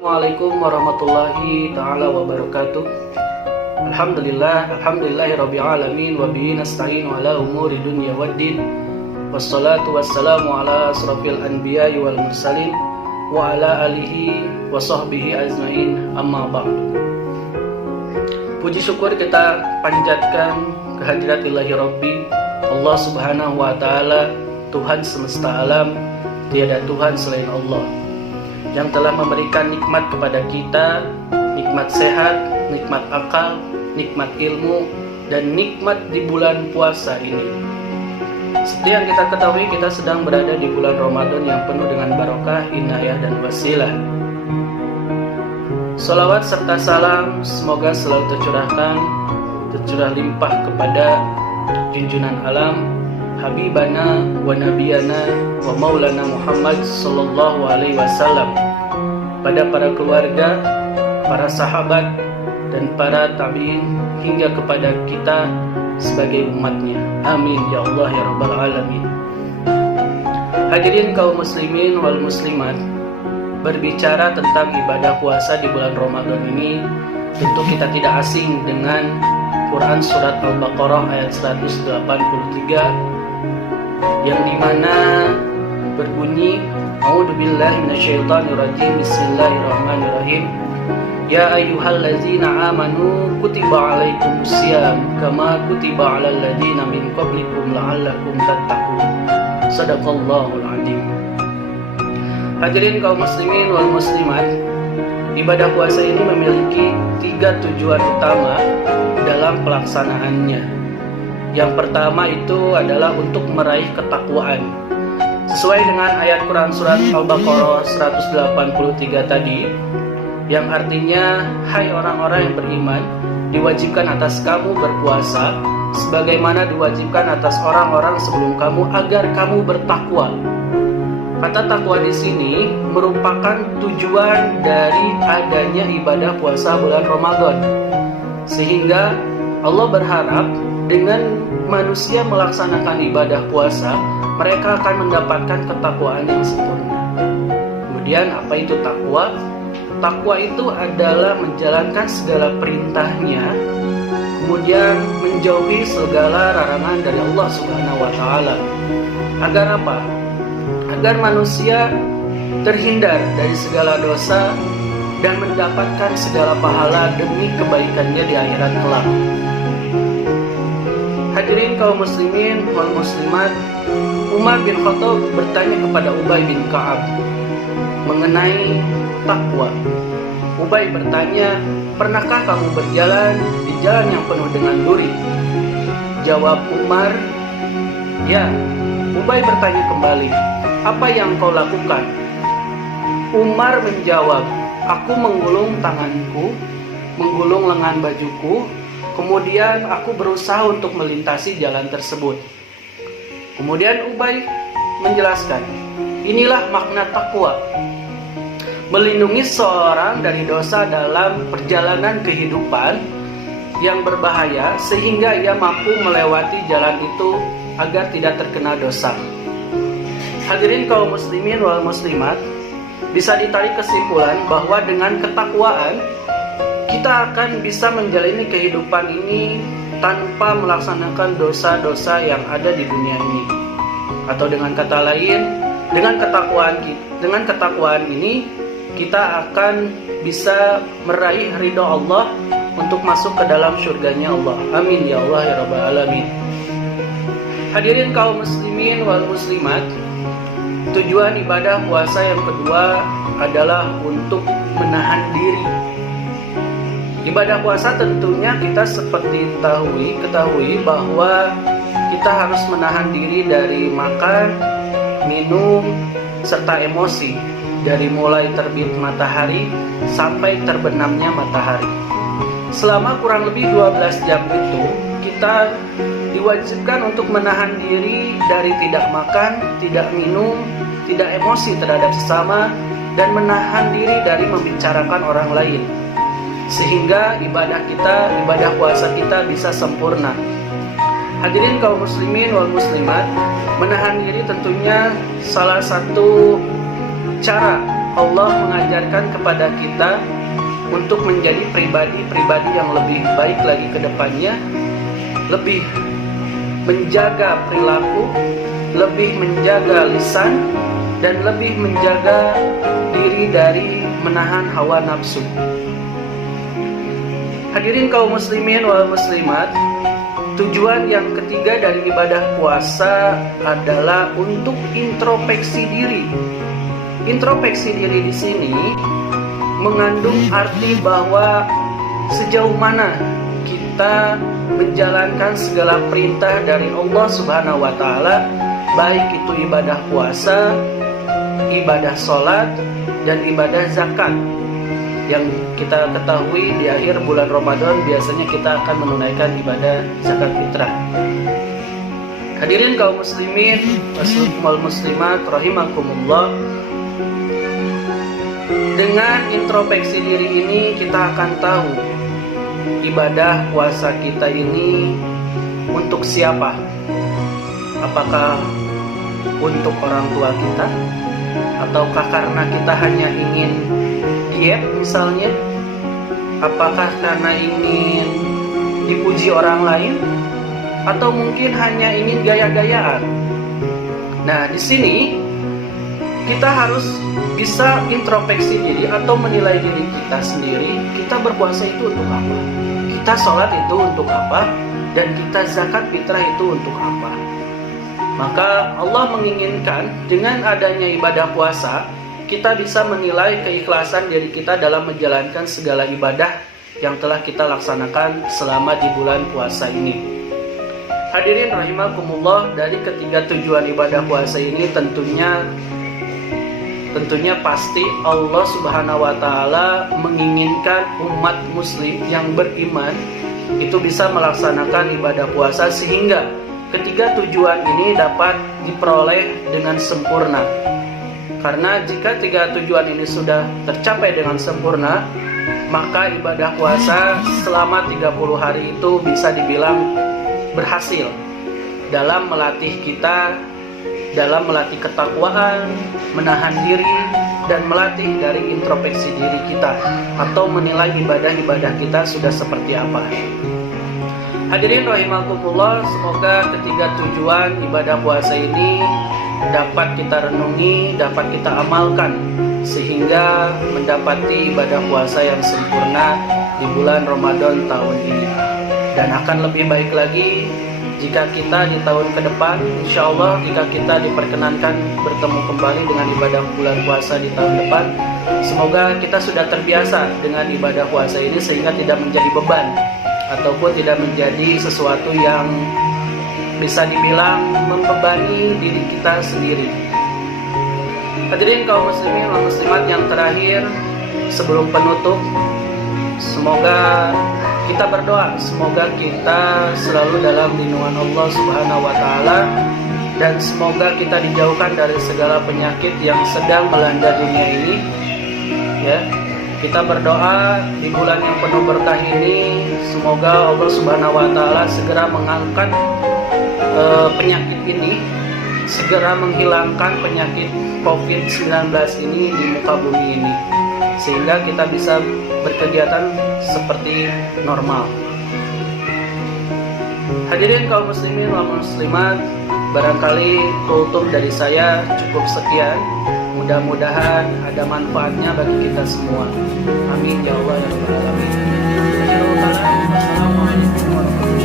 Assalamualaikum warahmatullahi ta'ala wabarakatuh. Alhamdulillahi rabbil alamin wa bihi nasta'in ala umuri dunya waddin. Wassalatu wassalamu ala asrafil anbiya'i wal mursalin wa ala alihi wa sahbihi ajmain, amma ba'du. Puji syukur kita panjatkan kehadirat ilahi Rabbi Allah subhanahu wa ta'ala, Tuhan semesta alam. Tiada Tuhan selain Allah, yang telah memberikan nikmat kepada kita, nikmat sehat, nikmat akal, nikmat ilmu, dan nikmat di bulan puasa ini. Seperti yang kita ketahui, kita sedang berada di bulan Ramadan yang penuh dengan barokah, inayah, dan wasilah. Salawat serta salam semoga selalu tercurah limpah kepada junjungan alam, Habibana wa Nabiyana wa Maulana Muhammad sallallahu alaihi wasallam, pada para keluarga, para sahabat, dan para tabi'in, hingga kepada kita sebagai umatnya. Amin ya Allah ya Rabbal Alamin. Hadirin kaum muslimin wal muslimat, berbicara tentang ibadah puasa di bulan Ramadan ini, tentu kita tidak asing dengan Quran surat Al-Baqarah ayat 183, yang dimana berbunyi, A'udzubillahi minasyaitonirrajim, Bismillahirrahmanirrahim. Ya ayyuhallazina amanu kutiba alaikumusiyam kama kutiba alal ladzina min qablikum la'allakum tattaqun. Shadaqallahul adzim. Hadirin kaum muslimin wal muslimat, ibadah puasa ini memiliki 3 tujuan utama dalam pelaksanaannya. Yang pertama itu adalah untuk meraih ketakwaan. Sesuai dengan ayat Quran surat Al-Baqarah 183 tadi, yang artinya, hai orang-orang yang beriman, diwajibkan atas kamu berpuasa sebagaimana diwajibkan atas orang-orang sebelum kamu agar kamu bertakwa. Kata takwa di sini merupakan tujuan dari adanya ibadah puasa bulan Ramadan. Sehingga Allah berharap dengan manusia melaksanakan ibadah puasa, mereka akan mendapatkan ketakwaan yang sempurna. Kemudian apa itu takwa? Takwa itu adalah menjalankan segala perintahnya, kemudian menjauhi segala larangan dari Allah Subhanahu wa taala. Agar apa? Agar manusia terhindar dari segala dosa dan mendapatkan segala pahala demi kebaikannya di akhirat kelak. Hadirin kaum muslimin wal muslimat, Umar bin Khattab bertanya kepada Ubay bin Ka'ab mengenai takwa. Ubay bertanya, pernahkah kamu berjalan di jalan yang penuh dengan duri? Jawab Umar, ya. Ubay bertanya kembali, apa yang kau lakukan? Umar menjawab, aku menggulung tanganku, menggulung lengan bajuku, kemudian aku berusaha untuk melintasi jalan tersebut. Kemudian Ubay menjelaskan, inilah makna takwa. Melindungi seorang dari dosa dalam perjalanan kehidupan yang berbahaya, sehingga ia mampu melewati jalan itu agar tidak terkena dosa. Hadirin kaum muslimin wal muslimat, bisa ditarik kesimpulan bahwa dengan ketakwaan kita akan bisa menjalani kehidupan ini tanpa melaksanakan dosa-dosa yang ada di dunia ini. Atau dengan kata lain, dengan ketakwaan ini kita akan bisa meraih ridho Allah untuk masuk ke dalam surganya Allah. Amin ya Allah ya Rabbal Alamin. Hadirin kaum muslimin wal muslimat, tujuan ibadah puasa yang kedua adalah untuk menahan diri. Ibadah puasa tentunya kita seperti ketahui bahwa kita harus menahan diri dari makan, minum, serta emosi, dari mulai terbit matahari sampai terbenamnya matahari. Selama kurang lebih 12 jam itu, kita diwajibkan untuk menahan diri dari tidak makan, tidak minum, tidak emosi terhadap sesama, dan menahan diri dari membicarakan orang lain, sehingga ibadah puasa kita bisa sempurna. Hadirin kaum muslimin wal muslimat, menahan diri tentunya salah satu cara Allah mengajarkan kepada kita untuk menjadi pribadi-pribadi yang lebih baik lagi ke depannya, lebih menjaga perilaku, lebih menjaga lisan, dan lebih menjaga diri dari menahan hawa nafsu. Hadirin kaum muslimin wal muslimat, tujuan yang ketiga dari ibadah puasa adalah untuk introspeksi diri. Introspeksi diri di sini mengandung arti bahwa sejauh mana kita menjalankan segala perintah dari Allah Subhanahu wa taala, baik itu ibadah puasa, ibadah sholat, dan ibadah zakat. Yang kita ketahui di akhir bulan Ramadan biasanya kita akan menunaikan ibadah zakat fitrah. Hadirin kaum muslimin wal muslimat rahimakumullah, dengan introspeksi diri ini kita akan tahu ibadah puasa kita ini untuk siapa. Apakah untuk orang tua kita, ataukah karena kita hanya ingin diet misalnya? Apakah karena ingin dipuji orang lain, atau mungkin hanya ingin gaya-gayaan? Nah, di sini kita harus bisa introspeksi diri atau menilai diri kita sendiri. Kita berpuasa itu untuk apa? Kita sholat itu untuk apa? Dan kita zakat fitrah itu untuk apa? Maka Allah menginginkan dengan adanya ibadah puasa, kita bisa menilai keikhlasan diri kita dalam menjalankan segala ibadah yang telah kita laksanakan selama di bulan puasa ini. Hadirin rahimakumullah, dari ketiga tujuan ibadah puasa ini tentunya pasti Allah Subhanahu wa taala menginginkan umat muslim yang beriman itu bisa melaksanakan ibadah puasa sehingga ketiga tujuan ini dapat diperoleh dengan sempurna. Karena jika tiga tujuan ini sudah tercapai dengan sempurna, maka ibadah puasa selama 30 hari itu bisa dibilang berhasil dalam melatih kita, dalam melatih ketakwaan, menahan diri, dan melatih dari introspeksi diri kita, atau menilai ibadah-ibadah kita sudah seperti apa. Hadirin rahimakumullah, semoga ketiga tujuan ibadah puasa ini dapat kita renungi, dapat kita amalkan, sehingga mendapati ibadah puasa yang sempurna di bulan Ramadan tahun ini. Dan akan lebih baik lagi jika kita di tahun ke depan, insya Allah jika kita diperkenankan bertemu kembali dengan ibadah bulan puasa di tahun depan, semoga kita sudah terbiasa dengan ibadah puasa ini sehingga tidak menjadi beban ataupun tidak menjadi sesuatu yang bisa dibilang membebani diri kita sendiri. Hadirin kaum muslimin dan muslimat yang terakhir, sebelum penutup, semoga kita berdoa, semoga kita selalu dalam lindungan Allah Subhanahu wa taala, dan semoga kita dijauhkan dari segala penyakit yang sedang melanda dunia ini. Ya, kita berdoa di bulan yang penuh berkah ini, semoga Allah Subhanahu wa taala segera mengangkat penyakit ini, segera menghilangkan penyakit COVID-19 ini di muka bumi ini, sehingga kita bisa berkegiatan seperti normal. Hadirin kaum muslimin wal muslimat, barangkali kultum dari saya cukup sekian. Mudah-mudahan ada manfaatnya bagi kita semua. Amin ya Allah ya Rabbal alamin. Assalamualaikum warahmatullahi wabarakatuh.